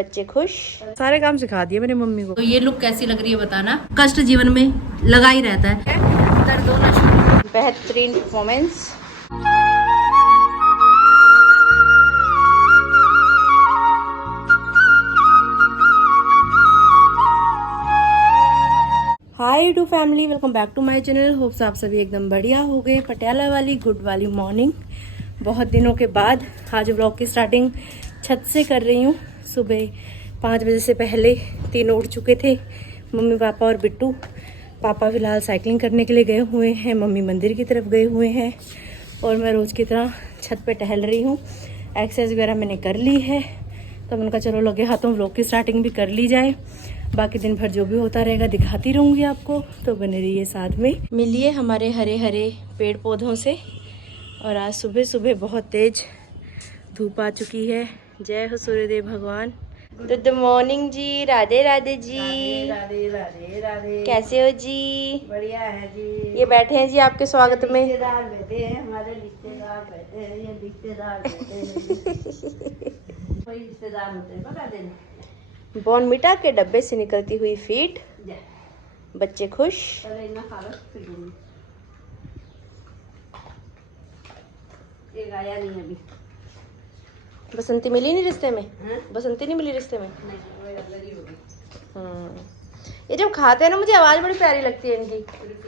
बच्चे खुश। सारे काम सिखा दिए मैंने मम्मी को। तो ये लुक कैसी लग रही है बताना। कष्ट जीवन में लगा ही रहता है, दर्द होना शुरू। बेहतरीन performance. Hi to family, welcome back to my channel. Hopes आप सभी एकदम बढ़िया हो गए। पटियाला वाली गुड वाली मॉर्निंग। बहुत दिनों के बाद आज व्लॉग की स्टार्टिंग छत से कर रही हूँ। सुबह 5 बजे से पहले 3 उठ चुके थे, मम्मी पापा और बिट्टू। पापा फिलहाल साइकिलिंग करने के लिए गए हुए हैं, मम्मी मंदिर की तरफ गए हुए हैं और मैं रोज़ की तरह छत पे टहल रही हूँ। एक्सरसाइज वगैरह मैंने कर ली है, तो मैंने कहा चलो लगे हाथों व्लॉग की स्टार्टिंग भी कर ली जाए। बाकी दिन भर जो भी होता रहेगा दिखाती रहूँगी आपको, तो बने रहिए साथ में। मिलिए हमारे हरे हरे पेड़ पौधों से। और आज सुबह सुबह बहुत तेज धूप आ चुकी है। जय हो सूर्यदेव भगवान। गुड मॉर्निंग जी। राधे राधे जी। राधे राधे राधे। कैसे हो जी? बढ़िया है जी। ये बैठे हैं जी आपके स्वागत में। रिश्तेदार बैठे हैं, हमारे रिश्तेदार बैठे हैं। ये रिश्तेदार बैठे हैं। कोई रिश्तेदार होते हैं बता देना। बॉर्नविटा के डब्बे से निकलती हुई फीट, बच्चे खुश। पहले इतना खा लो फिर दूंगी। एक आया नहीं अभी। बसंती मिली नहीं रिश्ते में? हाँ? बसंती नहीं मिली रिश्ते में? नहीं, वो अलग ही होगी। ये जब खाते हैं ना मुझे आवाज बड़ी प्यारी लगती है इनकी।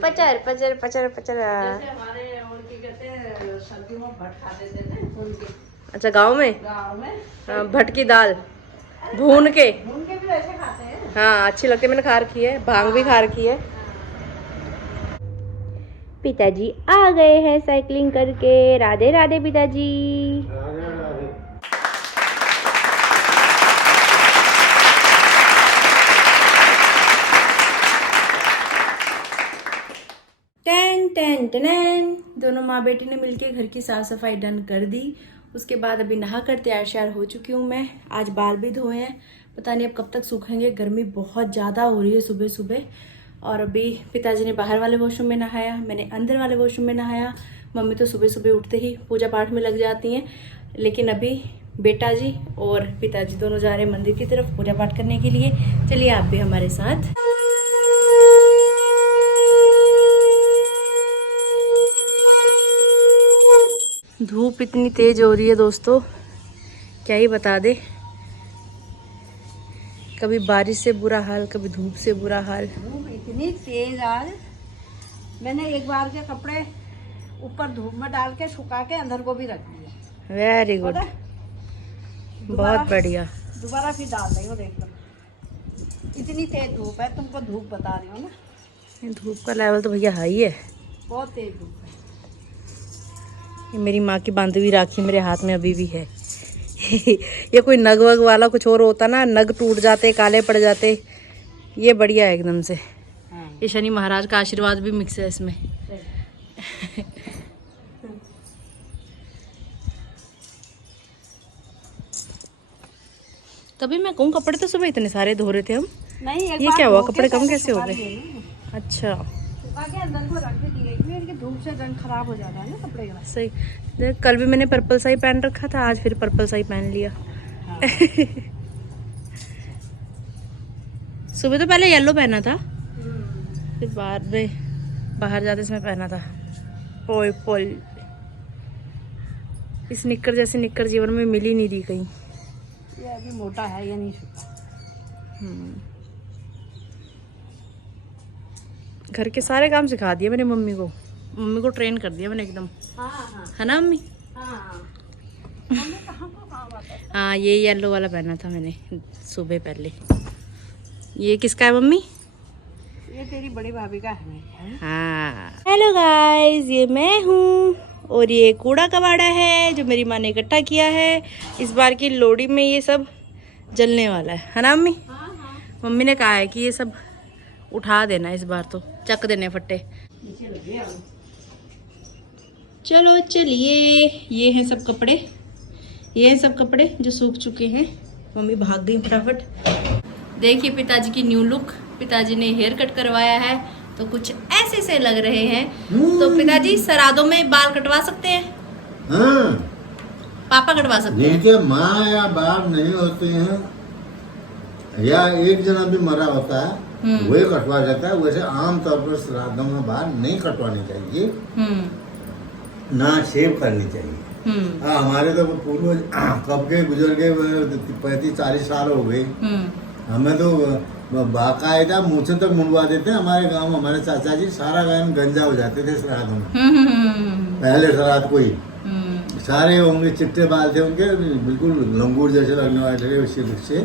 पचर पचर पचर पचर। जैसे हमारे उनकी कहते हैं सर्दियों में भट खाते थे ना उनके अच्छा, गांव में में भट की दाल भून के। उनके भी वैसे खाते हैं। हाँ, अच्छी लगती है, मैंने खा रखी है। भांग भी खा रखी है। पिताजी आ गए हैं साइकिलिंग करके। राधे राधे पिताजी। Ten ten ten. दोनों माँ बेटी ने मिलके घर की साफ सफाई डन कर दी। उसके बाद अभी नहा कर तैयार श्यार हो चुकी हूँ मैं। आज बाल भी धोए हैं, पता नहीं अब कब तक सूखेंगे। गर्मी बहुत ज़्यादा हो रही है सुबह सुबह। और अभी पिताजी ने बाहर वाले वॉशरूम में नहाया, मैंने अंदर वाले वॉशरूम में नहाया। मम्मी तो सुबह सुबह उठते ही पूजा पाठ में लग जाती हैं, लेकिन अभी बेटा जी और पिताजी दोनों जा रहे हैं मंदिर की तरफ पूजा पाठ करने के लिए। चलिए आप भी हमारे साथ। धूप इतनी तेज हो रही है दोस्तों, क्या ही बता दे। कभी बारिश से बुरा हाल, कभी धूप से बुरा हाल। धूप इतनी तेज आज। मैंने एक बार के कपड़े ऊपर धूप में डाल के सुखा के अंदर को भी रख दिया। वेरी गुड, बहुत बढ़िया। दोबारा फिर डाल रही हूँ, देख लो इतनी तेज धूप है। तुमको धूप बता रही हूँ ना, धूप का लेवल तो भैया हाई है। बहुत तेज धूप है। ये मेरी माँ की बांधी हुई राखी मेरे हाथ में अभी भी है। ये कोई नग वग वाला कुछ और होता ना, नग टूट जाते, काले पड़ जाते। ये बढ़िया है एकदम से। हाँ। ये शनि महाराज का आशीर्वाद भी मिक्स है इसमें। तभी मैं कहूँ कपड़े तो सुबह इतने सारे धो रहे थे हम। नहीं, ये क्या हुआ, कपड़े कम कैसे हो गए? अच्छा, आगे अंदर को रख दी गई क्योंकि धूप से रंग खराब हो जाता है ना कपड़े का। सही। देख, कल भी मैंने पर्पल सा ही पहन रखा था, आज फिर पर्पल सा ही पहन लिया। हाँ। सुबह तो पहले येलो पहना था, फिर बाद में बाहर जाते समय पहना था पर्पल। इस निक्कर जैसे निक्कर जीवन में मिल ही नहीं रही कहीं। ये अभी मोटा है, ये नहीं सूखा। घर के सारे काम सिखा दिए मैंने मम्मी को। मम्मी को ट्रेन कर दिया मैंने एकदम। हाँ हाँ है ना मम्मी? हाँ। मम्मी कहाँ को काम आता है? हाँ, ये येलो वाला पहना था मैंने सुबह पहले। ये किसका है मम्मी? ये तेरी बड़ी भाभी का है। हाँ। हेलो गाइस, ये मैं हूँ और ये कूड़ा कबाड़ा है जो मेरी माँ ने इकट्ठा किया है। इस बार की लोहड़ी में ये सब जलने वाला है ना मम्मी? हाँ हाँ। मम्मी ने कहा है कि ये सब उठा देना, इस बार तो चक देने फट्टे। चलो चलिए, ये हैं सब कपड़े, ये हैं सब कपड़े जो सूख चुके हैं। मम्मी भाग गई फटाफट। देखिए पिताजी की न्यू लुक। पिताजी ने हेयर कट करवाया है तो कुछ ऐसे से लग रहे हैं। तो पिताजी श्राद्धों में बाल कटवा सकते हैं? हाँ, पापा कटवा सकते हैं? जिनके माँ या बाप नहीं होते हैं या एक जना भी मरा होता है वही कटवा जाता है। वैसे आमतौर पर श्राद्धों में बाल नहीं कटवानी चाहिए, ना शेव करनी चाहिए। हमारे तो पूर्वज कब के गुजर गए, 35-40 साल हो गए। हमें तो बाकायदा मूछों तक मुंडवा देते हैं। हमारे गांव में हमारे चाचा जी सारा गांव गंजा हो जाते थे श्राद्धों में। पहले श्राद्ध को ही सारे होंगे चिट्टे बाल थे उनके, बिल्कुल लंगूर जैसे लगने वाले थे उससे,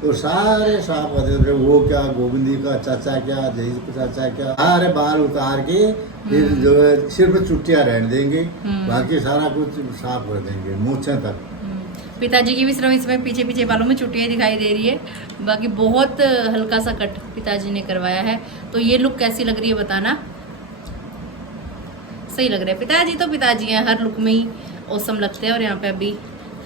तो सारे साफ होते थे। वो क्या गोविंदी का चाचा क्या, जहीज का चाचा क्या, सारे बाल उतार के फिर जो है सिर्फ चुट्टियां रहने देंगे, बाकी सारा कुछ साफ कर देंगे मूछें तक। पिताजी की भी सिर्फ इसमें पीछे पीछे बालों में चुटियाँ दिखाई दे रही है, बाकी बहुत हल्का सा कट पिताजी ने करवाया है। तो ये लुक कैसी लग रही है बताना। सही लग रहा है, पिताजी तो पिताजी हैं, हर लुक में ही औसम लगते हैं। और यहाँ पे अभी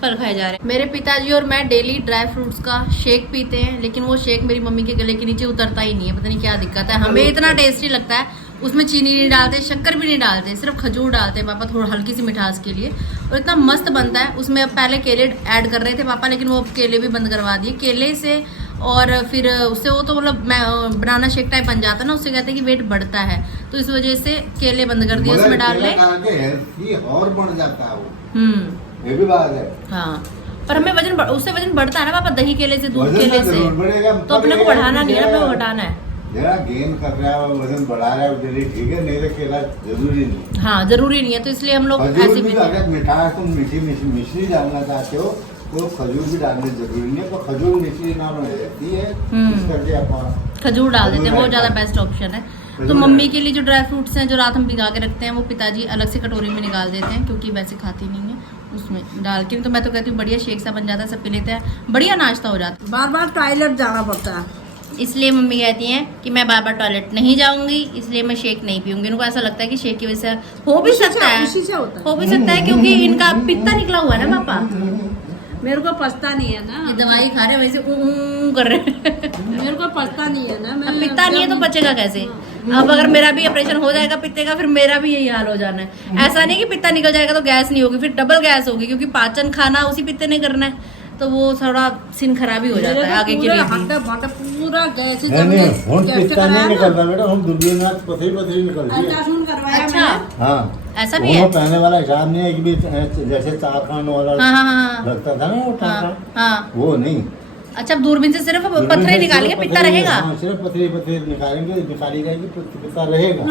फल खाए जा रहे हैं। मेरे पिताजी और मैं डेली ड्राई फ्रूट्स का शेक पीते हैं, लेकिन वो शेक मेरी मम्मी के गले के नीचे उतरता ही नहीं है, पता नहीं क्या दिक्कत है। हमें इतना टेस्टी लगता है, उसमें चीनी नहीं डालते, शक्कर भी नहीं डालते, सिर्फ खजूर डालते हैं पापा थोड़ा हल्की सी मिठास के लिए, और इतना मस्त बनता है। उसमें अब पहले केले ऐड कर रहे थे पापा, लेकिन वो अब केले भी बंद करवा दिए। केले से और फिर उससे वो तो मतलब बनाना शेक टाइप बन जाता है ना, उससे कहते हैं कि वेट बढ़ता है, तो इस वजह से केले बंद कर दिए उसमें डालने। और बढ़ जाता है वो, ये भी बात है। हाँ, पर हमें उससे वजन बढ़ता है ना पापा, दही केले से, दूध केले से, तो अपने को बढ़ाना नहीं है, अपने को घटाना है। जरा गेन कर रहा है, वजन बढ़ा रहा है, ठीक है, नहीं तो केला जरूरी नहीं। हाँ, जरूरी नहीं है, तो इसलिए हम लोग ऐसे भी अगर मिठास तुम मीठी मिश्री डालना चाहते हो तो खजूर भी डालनी जरूरी नहीं है, तो खजूर मिश्री ना बन जाती है, इस करके आप खजूर डाल देते हैं, वो ज्यादा बेस्ट ऑप्शन है। तो मम्मी के लिए जो ड्राई फ्रूट्स हैं जो रात हम भिगा के रखते हैं, वो पिताजी अलग से कटोरी में निकाल देते हैं, क्योंकि वैसे खाती नहीं है, उसमें डाल के। तो मैं तो कहती हूँ बढ़िया शेक सा बन जाता है, सब पी लेते हैं, बढ़िया नाश्ता हो जाता है। बार बार टॉयलेट जाना पड़ता है, इसलिए मम्मी कहती हैं कि मैं बार बार टॉयलेट नहीं जाऊंगी, इसलिए मैं शेक नहीं पीऊंगी। उनको ऐसा लगता है कि शेक की वजह से हो भी सकता है, हो भी सकता है, क्योंकि इनका पित्ता निकला हुआ है ना पापा। मेरे को पछता नहीं है ना, ये दवाई खा रहे हैं वैसे कर रहे हैं। मेरे को पछता नहीं है ना, अब पित्ता नहीं है तो बचेगा कैसे? अब अगर मेरा भी ऑपरेशन हो जाएगा पित्ते का, फिर मेरा भी यही हाल हो जाना है। ऐसा नहीं कि पित्ता निकल जाएगा तो गैस नहीं होगी, फिर डबल गैस होगी, क्योंकि पाचन खाना उसी पित्ते ने करना है, तो वो थोड़ा सीन खराब ही हो जाता है आगे के लिए भी। पूरा गैस पित्ता नहीं निकलता बेटा, हम दुनिया में पथरी निकलती है। अल्ट्रासाउंड करवाया अच्छा, हाँ, ऐसा भी है। पहले वाला हिसाब नहीं है कि जैसे 4 खान वाला लगता था ना वो टाका, वो नहीं। अच्छा, दूरबीन से सिर्फ पत्थर निकालेंगे, पित्ता रहेगा? सिर्फ पत्थर निकालेंगे, निकाली जाएगी, पित्ता रहेगा।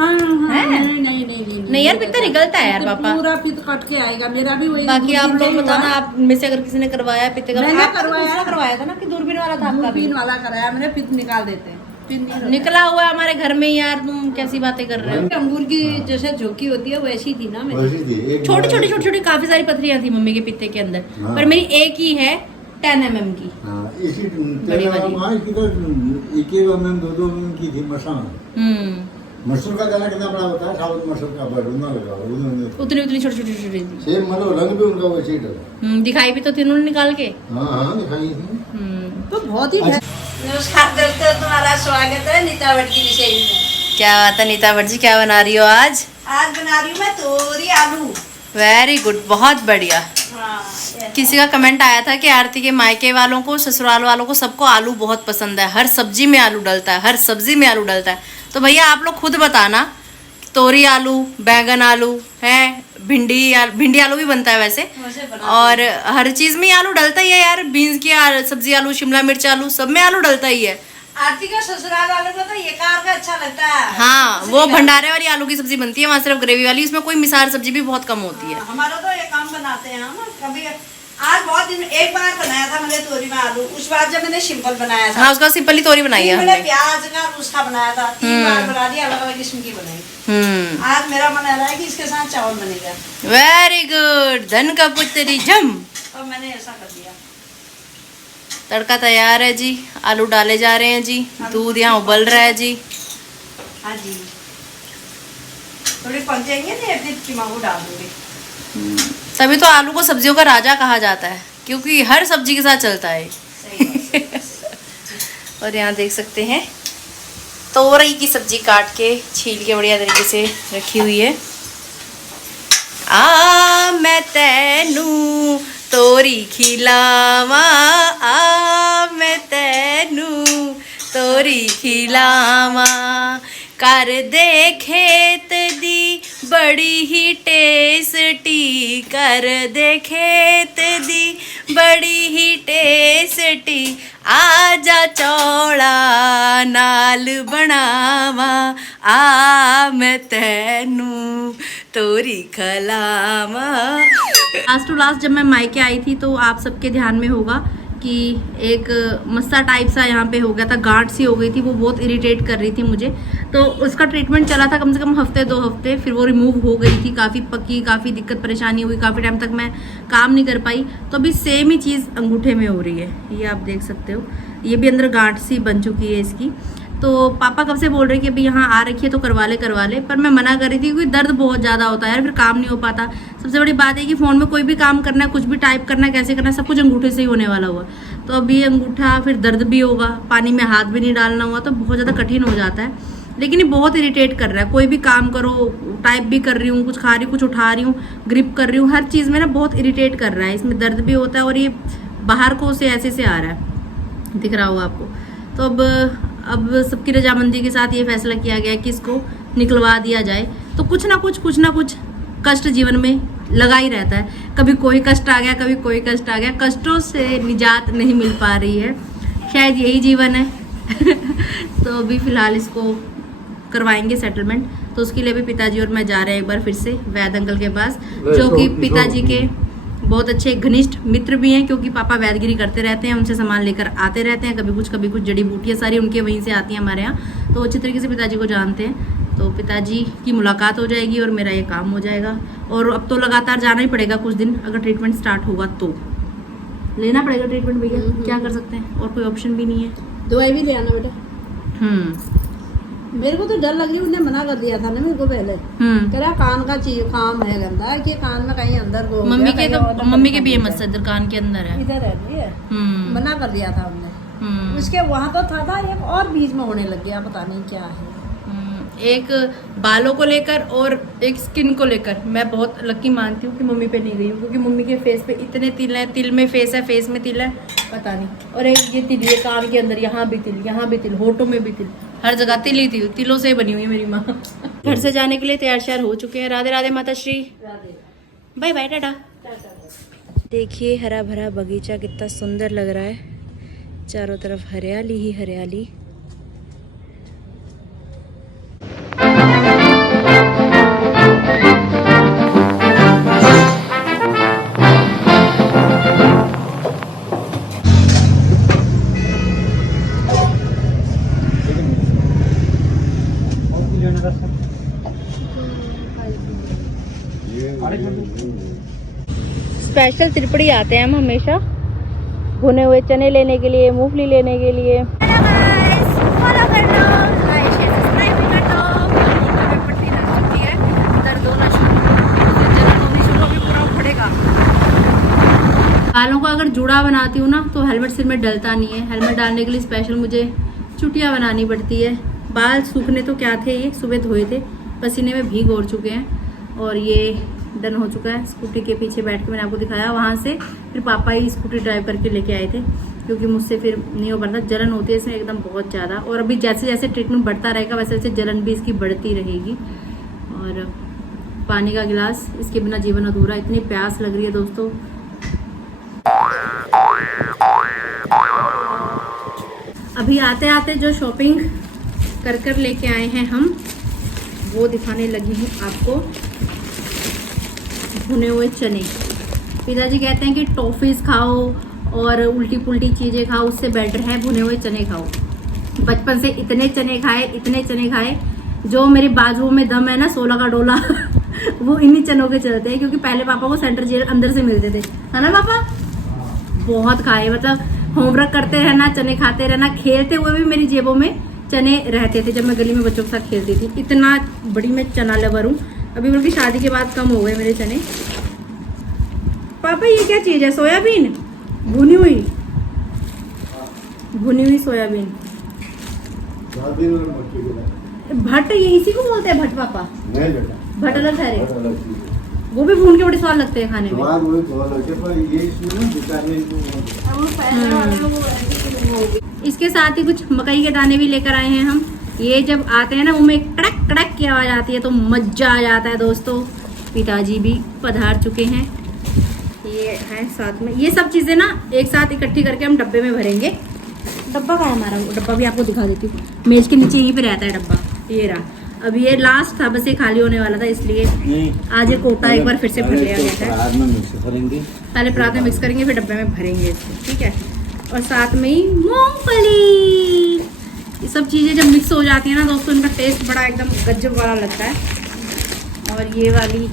नहीं यार, पित्ता निकलता है यार पापा, पूरा पित्त कट के आएगा, मेरा भी वही। बाकी आप लोग बताना, आप में से अगर किसी ने करवाया पित्ते का? मैंने करवाया था ना, कि दूरबीन वाला था आपका? दूरबीन वाला कराया मैंने, पित्त निकाल देते हैं। निकला हुआ है हमारे घर में यार, तुम कैसी बातें कर रहे हो? अंगूर की जैसे झोंकी होती है वैसी थी ना मेरी, छोटी छोटी काफी सारी पथरियां थी मम्मी के पित्ते के अंदर, पर मेरी एक ही है 10 mm की। इसी बड़ी वाली। 1 mm 2 mm की थी मसाला। मसूर का दाना कितना बड़ा होता है? साबुत मसूर का बड़ा लगा, उतनी छोटी छोटी थी। सेम मतलब रंग भी उनका वैसे ही डला। दिखाई भी तो थी उन्होंने निकाल के। हाँ दिखाई थी। तो बहुत ही नमस्कार दोस्तों, तुम्हारा स्वागत है नीता भट्ट की विषय में। क्या बात है नीता भट्ट जी, क्या बना रही हो आज? आज बना रही हूँ मैं तोरी आलू। वेरी गुड, बहुत बढ़िया। हाँ, किसी का कमेंट आया था कि आरती के मायके वालों को, ससुराल वालों को, सबको आलू बहुत पसंद है, हर सब्जी में आलू डलता है, हर सब्जी में आलू डलता है। तो भैया आप लोग खुद बताना, तोरी आलू, बैंगन आलू है, भिंडी आलू भी बनता है वैसे, और हर चीज में आलू डलता ही है यार। बीन्स की सब्जी आलू, शिमला मिर्च आलू, सब में आलू डलता ही है। आरती का ससुराल वालों को तो ये कार का अच्छा लगता है। हाँ, वो भंडारे वाली आलू की सब्जी बनती है, वहाँ सिर्फ ग्रेवी वाली, उसमें कोई मिसार सब्जी भी बहुत कम होती है। हमारा तो ये काम बनाते हैं हम कभी। आज बहुत दिन एक बार बनाया था मैंने तोरी में आलू, उस बार जब मैंने सिंपल बनाया था। हाँ, उसका सिंपल ही तोरी बनाई है मैंने प्याज का उसका बनाया था, 3 बार बना दिया, अलग अलग किस्म की बनाई। आज मेरा मन आ रहा है कि इसके साथ चावल बनेगा। वेरी गुड, धन का पुत्री जम। और मैंने ऐसा कर दिया। तड़का तैयार है जी, आलू डाले जा रहे हैं जी, दूध यहाँ उबल रहा है जी। हाँ जी, थोड़ी पक जाएंगे ना, अपनी चिमाकू डाल दूंगी। तभी तो आलू को सब्जियों का राजा कहा जाता है, क्योंकि हर सब्जी के साथ चलता है। और यहाँ देख सकते हैं तोरई की सब्जी काट के छील के बढ़िया तरीके से रखी हुई है। आ मैं तैनू तोरी खिलावा, आ मैं तैनू ਤੋਰੀ ਖਿਲਾਵਾ ਕਰ ਦੇ ਖੇਤ ਦੀ ਬੜੀ ਹੀ ਟੇਸਟੀ ਕਰ ਦੇ ਖੇਤ ਦੀ ਬੜੀ ਹੀ ਟੇਸਟੀ ਆ ਜਾ ਚੌੜਾ ਨਾਲ ਬਣਾਵਾ ਆ ਮੈਂ ਤੈਨੂੰ तोरी खलावा। लास्ट टू लास्ट जब मैं मायके आई थी तो आप सबके ध्यान में होगा कि एक मस्सा टाइप सा यहाँ पे हो गया था, गांठ सी हो गई थी, वो बहुत इरिटेट कर रही थी मुझे। तो उसका ट्रीटमेंट चला था कम से कम हफ्ते 2 हफ्ते, फिर वो रिमूव हो गई थी, काफ़ी पक्की, काफ़ी दिक्कत परेशानी हुई, काफ़ी टाइम तक मैं काम नहीं कर पाई। तो अभी सेम ही चीज़ अंगूठे में हो रही है, ये आप देख सकते हो, ये भी अंदर गांठ सी बन चुकी है इसकी। तो पापा कब से बोल रहे कि अभी यहाँ आ रखी है तो करवा ले, पर मैं मना कर रही थी क्योंकि दर्द बहुत ज़्यादा होता है यार, फिर काम नहीं हो पाता। सबसे बड़ी बात है कि फ़ोन में कोई भी काम करना है, कुछ भी टाइप करना है, कैसे करना है, सब कुछ अंगूठे से ही होने वाला हुआ। तो अभी अंगूठा, फिर दर्द भी होगा, पानी में हाथ भी नहीं डालना हुआ, तो बहुत ज़्यादा कठिन हो जाता है। लेकिन ये बहुत इरिटेट कर रहा है, कोई भी काम करो, टाइप भी कर रही हूँ, कुछ खा रही हूँ, कुछ उठा रही हूँ, ग्रिप कर रही हूँ, हर चीज़ में ना बहुत इरिटेट कर रहा है। इसमें दर्द भी होता है और ये बाहर को से ऐसे से आ रहा है, दिख रहा होगा आपको। तो अब सबकी रजामंदी के साथ ये फैसला किया गया है कि इसको निकलवा दिया जाए। तो कुछ ना कुछ कष्ट जीवन में लगा ही रहता है, कभी कोई कष्ट आ गया, कभी कोई कष्ट आ गया, कष्टों से निजात नहीं मिल पा रही है, शायद यही जीवन है। तो अभी फ़िलहाल इसको करवाएंगे सेटलमेंट। तो उसके लिए भी पिताजी और मैं जा रहे हैं एक बार फिर से वैद अंकल के पास, जो कि पिताजी के बहुत अच्छे घनिष्ठ मित्र भी हैं, क्योंकि पापा वैदगिरी करते रहते हैं, उनसे सामान लेकर आते रहते हैं, कभी कुछ जड़ी बूटियाँ सारी उनके वहीं से आती हैं हमारे यहाँ। तो अच्छी तरीके से पिताजी को जानते हैं, तो पिताजी की मुलाकात हो जाएगी और मेरा ये काम हो जाएगा। और अब तो लगातार जाना ही पड़ेगा कुछ दिन, अगर ट्रीटमेंट स्टार्ट होगा तो लेना पड़ेगा ट्रीटमेंट भैया, क्या कर सकते हैं, और कोई ऑप्शन भी नहीं है। दवाई भी ले आना बेटा। मेरे को तो डर लग रही, उन्हें मना कर दिया था ना मेरे को पहले, कह रहा कान का चीज काम है गंदा कि कान में कहीं अंदर को मम्मी के भी मत इधर कान के अंदर है, इधर है, मना कर दिया था हमने। उसके वहाँ तो था एक और बीच में होने लग गया, पता नहीं क्या है, एक बालों को लेकर और एक स्किन को लेकर। मैं बहुत लकी मानती हूँ कि मम्मी पे नहीं गई हूँ, क्योंकि मम्मी के फेस पे इतने तिल हैं, तिल में फेस है, फेस में तिल है, पता नहीं। और एक ये तिल, ये कान के अंदर, यहाँ भी तिल, यहाँ भी तिल, होठों में भी तिल, हर जगह तिल ही तिल, तिलों से बनी हुई है मेरी माँ। घर से जाने के लिए तैयार श्यार हो चुके हैं। राधे राधे माता श्री, बाय बाय, टाटा। देखिए हरा भरा बगीचा कितना सुंदर लग रहा है, चारों तरफ हरियाली ही हरियाली। स्पेशल त्रिपुड़ी आते हैं हम हमेशा, भुने हुए चने लेने के लिए, मूंगफली लेने के लिए। बालों को अगर जुड़ा बनाती हूँ ना तो हेलमेट सिर में डलता नहीं है, हेलमेट डालने के लिए स्पेशल मुझे चुटिया बनानी पड़ती है। बाल सूखने तो क्या थे, ये सुबह धोए थे, पसीने में भीग हो चुके हैं। और ये डन हो चुका है। स्कूटी के पीछे बैठ के मैंने आपको दिखाया, वहाँ से फिर पापा ही स्कूटी ड्राइव करके लेके आए थे, क्योंकि मुझसे फिर नहीं हो पाता, जलन होती है इसमें एकदम बहुत ज़्यादा। और अभी जैसे जैसे ट्रीटमेंट बढ़ता रहेगा वैसे वैसे जलन भी इसकी बढ़ती रहेगी। और पानी का गिलास, इसके बिना जीवन अधूरा, इतनी प्यास लग रही है दोस्तों। अभी आते आते जो शॉपिंग कर लेके आए हैं हम, वो दिखाने लगी हूँ आपको। भुने हुए चने, पिताजी कहते हैं कि टॉफीज खाओ और उल्टी पुल्टी चीज़ें खाओ, उससे बेटर है भुने हुए चने खाओ। बचपन से इतने चने खाए, जो मेरे बाजुओं में दम है ना 16 का डोला वो इन्हीं चनों के चलते हैं, क्योंकि पहले पापा को सेंट्रल जेल अंदर से मिलते थे, है ना पापा। बहुत खाए, मतलब होमवर्क करते रहना, चने खाते रहना, खेलते हुए भी मेरी जेबों में चने रहते थे जब मैं गली में बच्चों के साथ खेलती थी। इतना बड़ी मैं चना लवर हूँ। अभी बल्कि शादी के बाद कम हो गए मेरे चने। पापा ये क्या चीज़ है? सोयाबीन, भुनी हुई सोयाबीन। भट्ट, ये इसी को बोलते हैं भट्ट पापा? नहीं बेटा, भट्ट अलग है, वो भी भून के बड़े स्वाद लगते हैं खाने में। इसके साथ ही कुछ मकई के दाने भी लेकर आए हैं हम। ये जब आते हैं ना मुंह में कड़क कड़क की आवाज आती है तो मजा आ जाता है दोस्तों। पिताजी भी पधार चुके हैं। ये है साथ में, ये सब चीजें ना एक साथ इकट्ठी करके हम डब्बे में भरेंगे। डब्बा का है हमारा, डब्बा भी आपको दिखा देती हूँ। मेज के नीचे ही पे रहता है डब्बा। ये रहा, अब ये लास्ट था, बस ये खाली होने वाला था, इसलिए आज ये कोटा एक बार फिर से भर लिया गया है। पहले परात में मिक्स करेंगे, फिर डब्बे में भरेंगे इसको, ठीक है। और साथ में ही मूंगफली, ये सब चीज़ें जब मिक्स हो जाती है ना दोस्तों, इनका टेस्ट बड़ा एकदम गजब वाला लगता है। और ये वाली,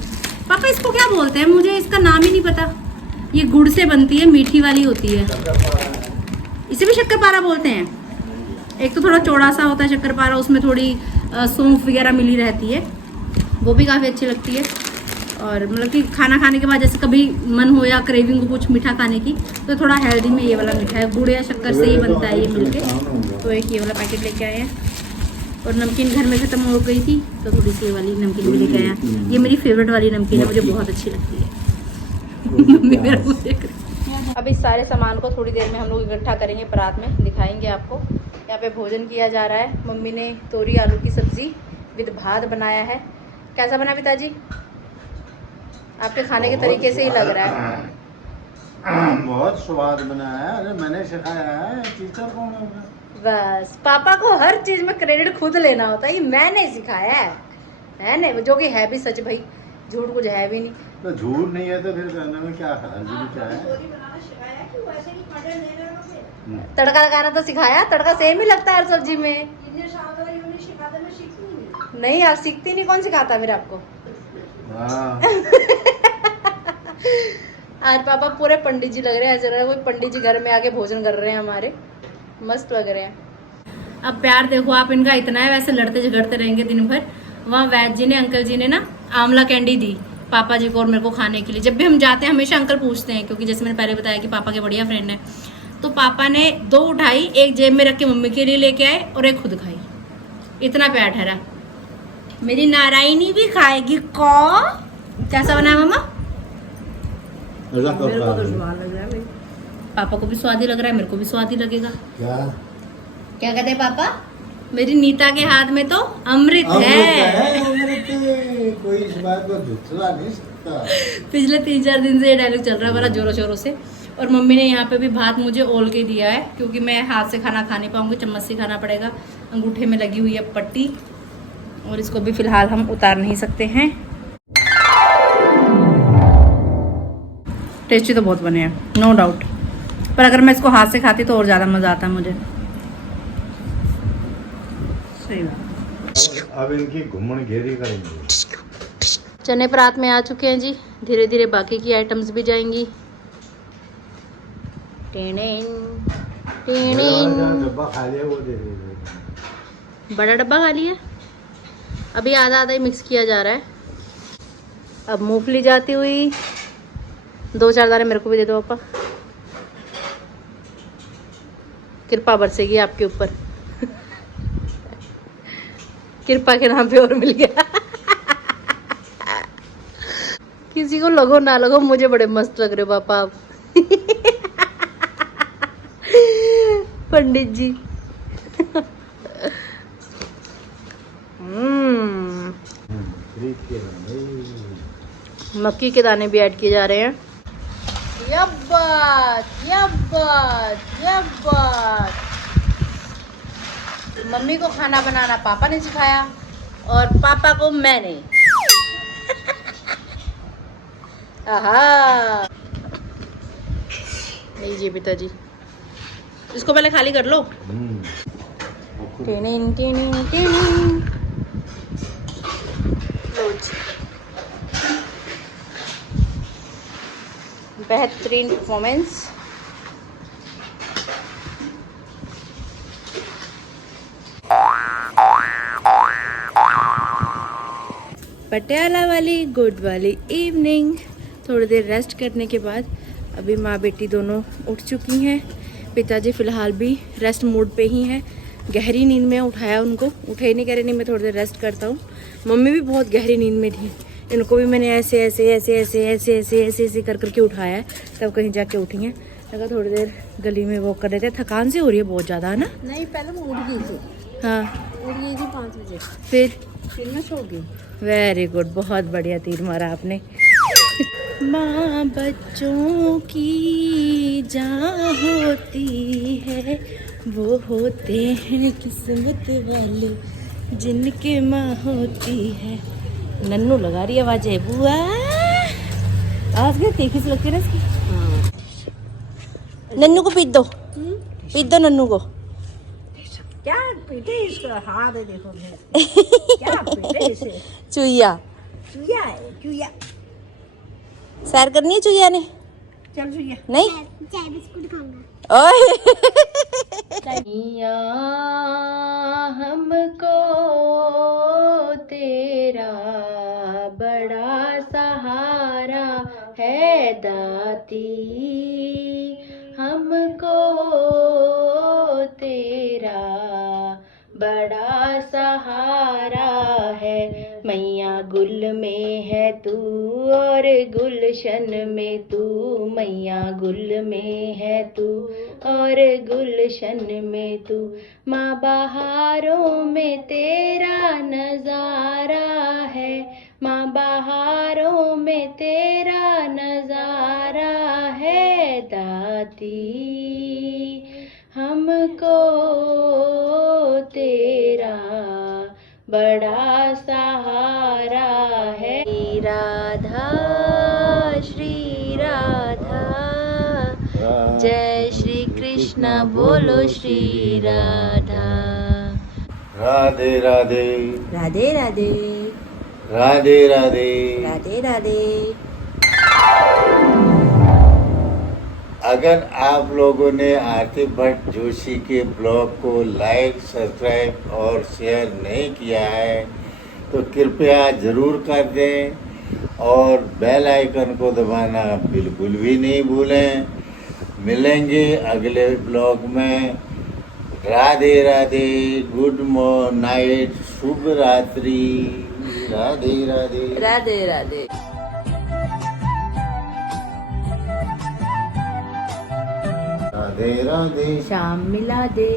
पापा इसको क्या बोलते हैं, मुझे इसका नाम ही नहीं पता। ये गुड़ से बनती है, मीठी वाली होती है। इसे भी शक्करपारा बोलते हैं। एक तो थोड़ा चौड़ा सा होता है शक्करपारा, उसमें थोड़ी सौंफ वगैरह मिली रहती है, वो भी काफ़ी अच्छी लगती है। और मतलब कि खाना खाने के बाद जैसे कभी मन हो या क्रेविंग हो कुछ मीठा खाने की, तो थोड़ा हेल्दी में ये वाला मीठा है। गुड़ या शक्कर से ही बनता है ये मिलके। तो एक ये वाला पैकेट लेके आए हैं। और नमकीन घर में ख़त्म हो गई थी तो थोड़ी सी ये वाली नमकीन भी लेके आए हैं। ये मेरी फेवरेट वाली नमकीन है, मुझे बहुत अच्छी लगती है। मम्मी मेरा मुँह देख रही है। अब इस सारे सामान को थोड़ी देर में हम लोग इकट्ठा करेंगे, परात में दिखाएंगे आपको। यहाँ पे भोजन किया जा रहा है। मम्मी ने तोरी आलू की सब्जी विद भात बनाया है। कैसा बना पिताजी? आपके खाने के तरीके से ही लग रहा है। बहुत स्वाद बनाया है। अरे मैंने सिखाया है, टीचर कौन होगा? बस पापा को हर चीज में क्रेडिट खुद लेना होता है। ये मैंने सिखाया है नहीं, जो कि है भी सच भाई, झूठ कुछ है भी नहीं। तो झूठ नहीं है तो फिर करने में क्या है? तड़का लगाना तो सिखाया, तड़का सेम ही लगता है हर सब्जी में। नहीं आप सीखती नहीं, कौन सिखाता फिर आपको? आज पापा पूरे पंडित जी लग रहे हैं, ऐसा लग रहा है कोई पंडित जी घर में आके भोजन कर रहे हैं हमारे। मस्त लग रहे हैं। अब प्यार देखो आप इनका इतना है, वैसे लड़ते झगड़ते रहेंगे दिन भर। वहाँ वैद्य जी ने, अंकल जी ने ना आंवला कैंडी दी पापा जी को और मेरे को खाने के लिए। जब भी हम जाते हैं हमेशा अंकल पूछते हैं, क्योंकि जैसे मैंने पहले बताया कि पापा के बढ़िया फ्रेंड है। तो पापा ने 2 उठाई, एक जेब में रख के मम्मी के लिए लेके आए और एक खुद खाई। इतना प्यार ठहरा। मेरी नारायणी भी खाएगी को। कैसा बना है मम्मा? मेरे को तो स्वाद लग रहा है भाई। पापा को भी स्वाद ही लग रहा है, मेरे को भी स्वाद ही लगेगा। क्या कहते हैं पापा? मेरी नीता के हाथ में तो अमृत है। कोई इस बात को झुठला नहीं सकता। पिछले 3-4 दिन से ये डायलॉग चल रहा है बड़ा जोरों शोरों से। और मम्मी ने यहाँ पे भी भात मुझे ओल के दिया है, क्योंकि मैं हाथ से खाना खा नहीं पाऊंगी, चम्मच से खाना पड़ेगा। अंगूठे में लगी हुई है पट्टी, और इसको भी फिलहाल हम उतार नहीं सकते हैं। टेस्टी तो बहुत बने हैं, नो डाउट। पर अगर मैं इसको हाथ से खाती तो और ज़्यादा मज़ा आता मुझे। सही बात। अब इनकी घुमन घेरी करेंगे। चने परात में आ चुके हैं जी। धीरे धीरे बाकी की आइटम्स भी जाएंगी। डब्बा खा लिया वो दे दे। बड़ा डब्बा खा लिया, अभी आधा आधा ही मिक्स किया जा रहा है। अब मूंगफली जाती हुई, 2-4 दाने मेरे को भी दे दो पापा। कृपा बरसेगी आपके ऊपर। कृपा के नाम पे और मिल गया। किसी को लगो ना लगो, मुझे बड़े मस्त लग रहे हो पापा आप। पंडित जी। मक्की के दाने भी ऐड किए जा रहे हैं। मम्मी को खाना बनाना पापा ने सिखाया और पापा को मैंने। आहा, लीजिए पिताजी, इसको पहले खाली कर लो। टेनिन टेनिन टेनिन। बेहतरीन परफॉर्मेंस। पटियाला वाली गुड वाली इवनिंग। थोड़ी देर रेस्ट करने के बाद अभी माँ बेटी दोनों उठ चुकी हैं। पिताजी फ़िलहाल भी रेस्ट मोड पे ही हैं। गहरी नींद में उठाया उनको, उठे ही नहीं, कह रहे नहीं मैं थोड़ी देर रेस्ट करता हूँ। मम्मी भी बहुत गहरी नींद में थी, इनको भी मैंने ऐसे ऐसे ऐसे ऐसे ऐसे ऐसे ऐसे ऐसे कर करके उठाया है, तब कहीं जाके उठी हैं। लगा थोड़ी देर गली में वॉक कर लेते हैं। थकान सी हो रही है बहुत ज़्यादा, है ना? नहीं, पहले मैं उठ गई थी, हाँ, उठ गई थी 5 बजे, फिर मैं सो गई। वेरी गुड, बहुत बढ़िया तीर मारा आपने। माँ बच्चों की जान होती है, वो होते हैं किस्मत वाले जिनके माँ होती है। नन्नू लगा रही है आवाज़, बुआ आज क्या तीखी सी लगती है ना इसकी। हाँ। नन्नू को पीट दो नन्नू को। क्या पीटे इसका, हाथ है देखो क्या पीटे इसे। चुईया चूया है, चूया। सैर करनी है चुईया ने? चल चूया। नहीं, चाय बिस्कुट खाऊंगा। ओए मिया हमको तेरा बड़ा सहारा है दाती, हमको तेरा बड़ा सहारा है। मैया गुल में है तू और गुलशन में तू, मैया गुल में है तू और गुलशन में तू, माँ बहारों में तेरा नजारा है, माँ बहारों में तेरा नजारा है दाती, हमको तेरा बड़ा सहारा है। श्री राधा जय श्री कृष्ण बोलो श्री राधा। राधे राधे राधे राधे राधे राधे। राधे राधे। अगर आप लोगों ने आरती भट्ट जोशी के ब्लॉग को लाइक, सब्सक्राइब और शेयर नहीं किया है तो कृपया ज़रूर कर दें और बेल आइकन को दबाना बिल्कुल भी नहीं भूलें। मिलेंगे अगले ब्लॉग में। राधे राधे, गुड नाइट, शुभ रात्रि। राधे राधे राधे राधे। राधे राधे। शाम मिला दे।